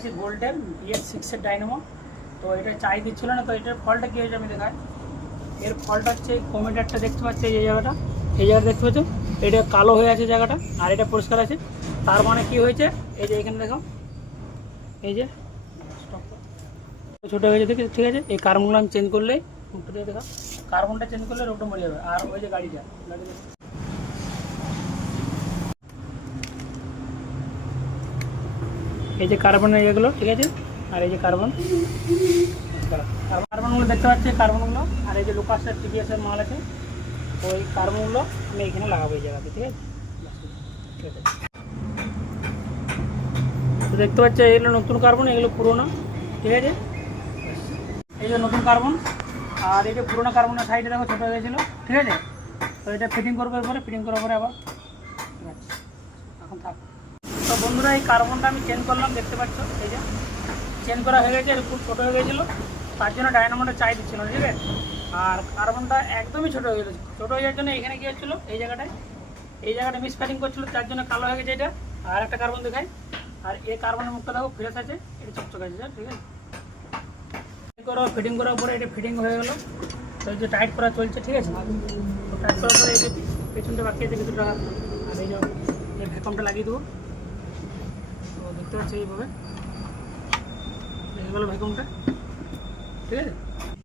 লাগাইছি গোল্ডের BS6 dynamo. তো এটা চাই দিচ্ছিল না, তো এটার ফলটা কী হয়েছে আমি দেখাই। এর ফলটা হচ্ছে এই কমিটারটা দেখতে পাচ্ছি, এই জায়গাটা দেখতে পাচ্ছ, এটা কালো হয়ে আছে জায়গাটা, আর এটা পরিষ্কার আছে। তার মানে কি হয়েছে, এই যে এখানে দেখো, এই যে ছোটো হয়ে গেছে, ঠিক আছে। এই কার্বনগুলো আমি চেঞ্জ করলে, দেখা কার্বনটা চেঞ্জ করলে রোগটা মরে যাবে। আর ওই যে গাড়িটা এই যে কার্বনের এগুলো, ঠিক আছে। আর এই যে কার্বনগুলো দেখতে পাচ্ছি, কার্বনগুলো। আর এই যে লুকাসের TVS-এর মাল আছে, ওই কার্বনগুলো আমি এখানে লাগাবো এই জায়গাতে, ঠিক আছে। তো দেখতে পাচ্ছি এগুলো নতুন কার্বন, এগুলো পুরোনো, ঠিক আছে। এই যে নতুন কার্বন, আর এই যে পুরোনো কার্বনের সাইডে দেখো ছোটো হয়ে গেছিলো, ঠিক আছে। তো এটা ফিটিং করবো, এরপরে ফিটিং করার পরে আবার ঠিক আছে, এখন থাক। তো বন্ধুরা এই কার্বনটা আমি চেঞ্জ করলাম, দেখতে পাচ্ছ এই যে চেঞ্জ করা হয়ে গেছে। খুব ছোটো হয়ে গেছিলো, তার জন্য ডায়নামোটা চাই দিচ্ছিল, ঠিক আছে। আর কার্বনটা একদমই ছোটো হয়ে গেছিলো, ছোটো হয়ে যাওয়ার জন্য এখানে কী হচ্ছিলো, এই জায়গাটা মিসফায়ারিং করছিলো, তার জন্য কালো হয়ে গেছে এটা। আর একটা কার্বন দেখাই, আর এই কার্বনের মুখটা দেখো ফ্রেশ আছে, এটা চকচক আছে, ঠিক আছে। ফিটিং করার পরে এটা ফিটিং হয়ে গেলো। তো এই যে টাইট করা চলছে, ঠিক আছে। তো টাইট করার পরে এই যে পেছনটা বাকি আছে কিছু টাকা, আর এই যে এই ভ্যাকুয়ামটা লাগিয়ে দেবো। তো দেখতে পাচ্ছি এইভাবে হয়ে গেলো ভ্যাকুয়ামটা, ঠিক আছে।